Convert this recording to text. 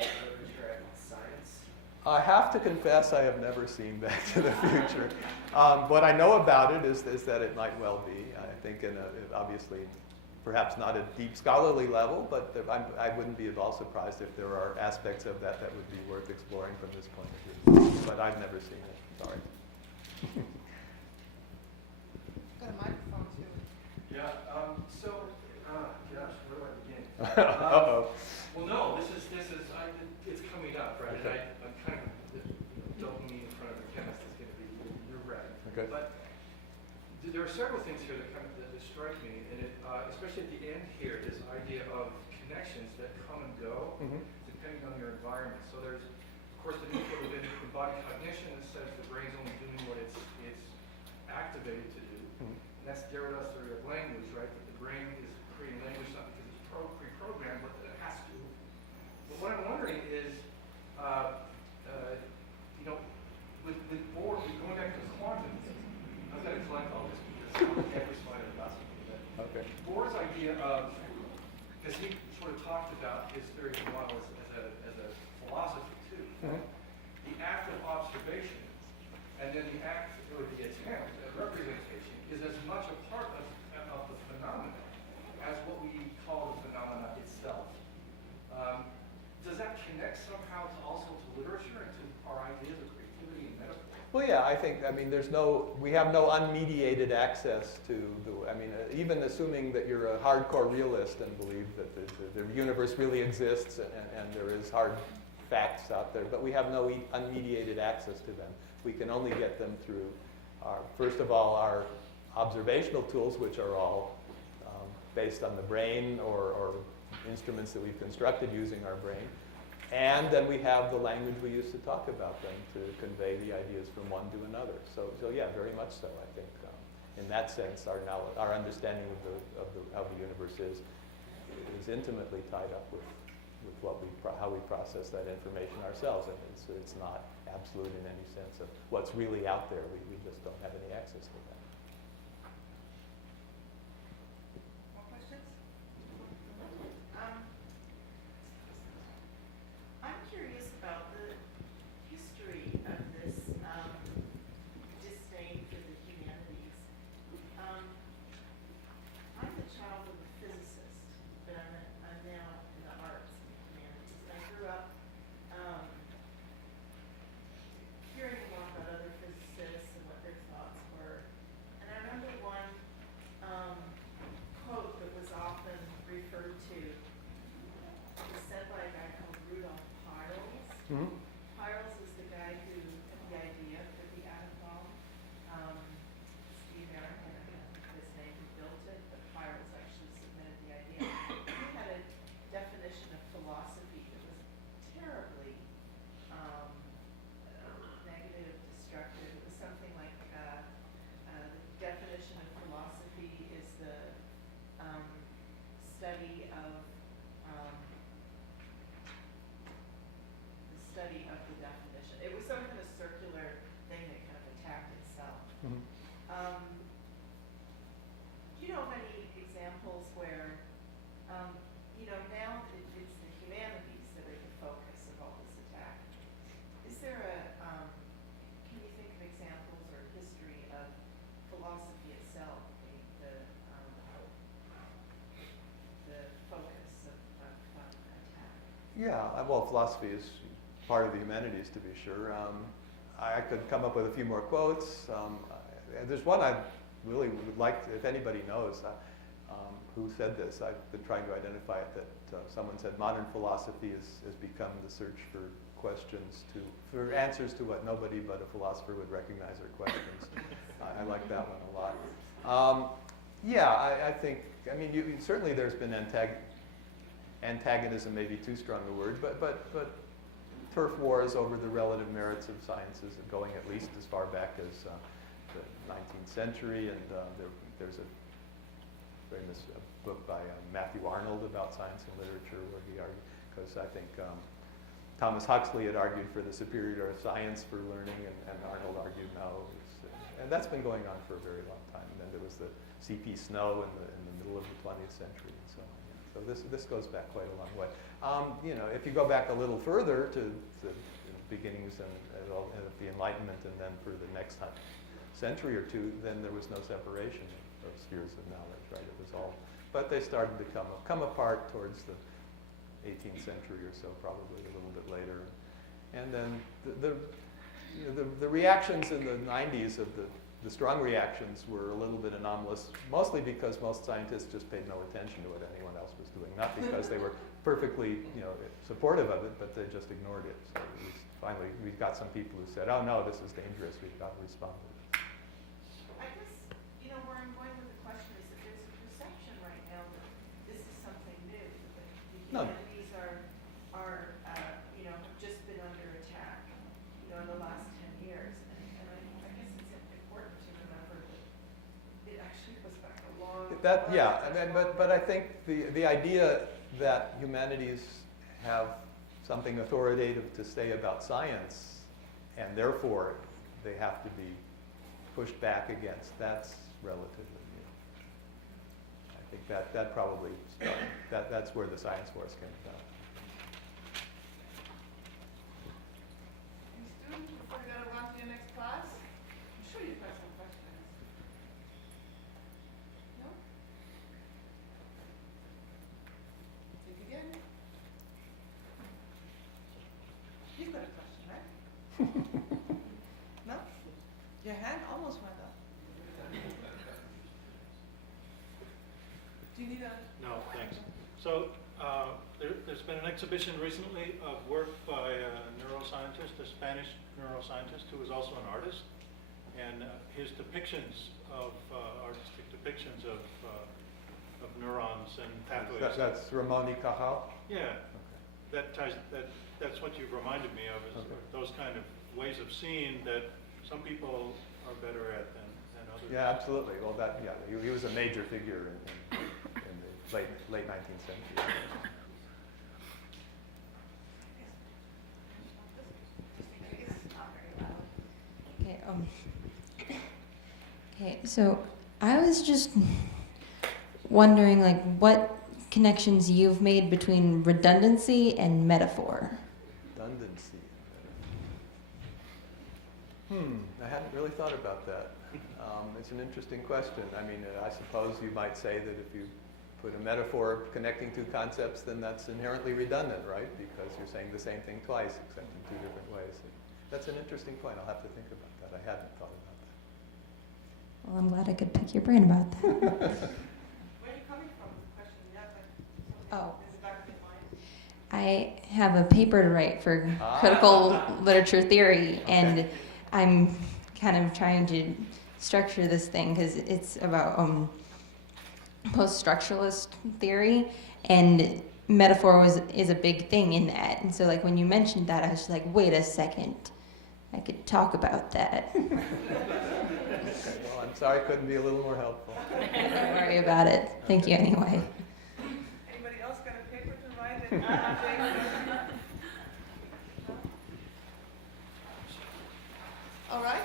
literature and science? I have to confess I have never seen Back to the Future. What I know about it is that it might well be. I think obviously perhaps not at deep scholarly level, but I wouldn't be at all surprised if there are aspects of that would be worth exploring from this point of view. But I've never seen it. Sorry. Got a microphone too. Yeah. Gosh, where do I begin? Uh-oh. Well, no. It's coming up, right? Okay. And I'm kind of dopamine in front of the chemist is going to be. You're right. Okay. But there are several things here that strike me, and especially at the end here, this idea of connections that come and go depending on your environment. So there's, of course, the new field of embodied cognition that says the brain's only doing what it's activated to do. And that's Derrida's theory of language, right? That the brain is creating language not because it's pre-programmed, but that it has to. But what I'm wondering is, with Bohr, going back to quantum, I've got to collect all this because every slide is about something. Okay. Bohr's idea of, because he sort of talked about his theory of the model as a philosophy too. The act of observation and then the act or the attempt at representation is as much a part of the phenomenon as what we call the phenomena itself. Does that connect somehow also to literature and to our ideas of creativity and metaphor? Well, yeah, I mean, we have no unmediated access to even assuming that you're a hardcore realist and believe that the universe really exists and there is hard facts out there, but we have no unmediated access to them. We can only get them through, first of all, our observational tools, which are all based on the brain or instruments that we've constructed using our brain. And then we have the language we use to talk about them to convey the ideas from one to another. So yeah, very much so. I think in that sense, our understanding of how the universe is intimately tied up with how we process that information ourselves. And it's not absolute in any sense of what's really out there. We just don't have any access to that. More questions? I'm curious about the history of this disdain for the humanities. I'm the child of a physicist, but I'm now in the arts and humanities. I grew up hearing a lot about other physicists and what their thoughts were. And I remember one quote that was often referred to. It was said by a guy called Rudolf Peierls. Peierls is the guy who had the idea for the atom bomb. The American, I can't think of his name, who built it, but Peierls actually submitted the idea. He had a definition of philosophy that was terribly negative, destructive. It was something like the definition of philosophy is the study of the definition. It was some kind of circular thing that kind of attacked itself. Do you know of any examples where, now it's the humanities that are the focus of all this attack? Is there can you think of examples or history of philosophy itself being the focus of attack? Yeah, well, philosophy is part of the humanities, to be sure. I could come up with a few more quotes. There's one I really would like, if anybody knows who said this. I've been trying to identify it. That someone said modern philosophy has become the search for for answers to what nobody but a philosopher would recognize are questions. I like that one a lot. I think. I mean, certainly there's been antagonism, maybe too strong a word, but turf wars over the relative merits of sciences, going at least as far back as the 19th century. And there's a famous book by Matthew Arnold about science and literature, where he argued, because I think Thomas Huxley had argued for the superiority of science for learning, and Arnold argued no. And that's been going on for a very long time. And then there was the C.P. Snow in the middle of the 20th century and so on. Yeah. So this goes back quite a long way. You know, if you go back a little further to the beginnings and of the Enlightenment, and then for the next century or two, then there was no separation of spheres of knowledge, right? It was all, but they started to come apart towards the 18th century or so, probably a little bit later. And then the reactions in the 90s of the strong reactions were a little bit anomalous, mostly because most scientists just paid no attention to what anyone else was doing, not because they were perfectly, you know, supportive of it, but they just ignored it. So finally, we got some people who said, "Oh no, this is dangerous. We've got to respond to it." I guess, you know, where I'm going with the question is that there's a perception right now that this is something new, that the No. humanities you know, have just been under attack, you know, in the last 10 years. And I guess it's important to remember that it actually goes back a long Yeah, I mean, but I think the idea that humanities have something authoritative to say about science, and therefore they have to be pushed back against, that's relatively new. I think that probably started, that's where the science force came about. Any students, before we go on to your next class? I'm sure you've got some questions. No? Think again. You've got a question, right? No? Your hand almost went up. Do you need a? No, thanks. So there's been an exhibition recently of work by a neuroscientist, a Spanish neuroscientist who is also an artist, and his depictions of artistic depictions of neurons and pathways. That's Ramon y Cajal? Yeah, that's what you've reminded me of, is Okay. those kind of ways of seeing that some people are better at than others. Yeah, absolutely. Well, he was a major figure in the late 19th century. Okay, so I was just wondering, like, what connections you've made between redundancy and metaphor. Redundancy. I hadn't really thought about that. It's an interesting question. I mean, I suppose you might say that if you put a metaphor connecting two concepts, then that's inherently redundant, right? Because you're saying the same thing twice, except in two different ways. That's an interesting point. I'll have to think about that. I hadn't thought about that. Well, I'm glad I could pick your brain about that. Where are you coming from? The question, yeah, but something Oh. in the back of your mind. I have a paper to write for critical literature theory, and I'm kind of trying to structure this thing because it's about post-structuralist theory, and metaphor is a big thing in that. And so, like, when you mentioned that, I was just like, wait a second, I could talk about that. Okay, well, I'm sorry I couldn't be a little more helpful. Don't worry about it. Thank you anyway. Anybody else got a paper to write? No? All right.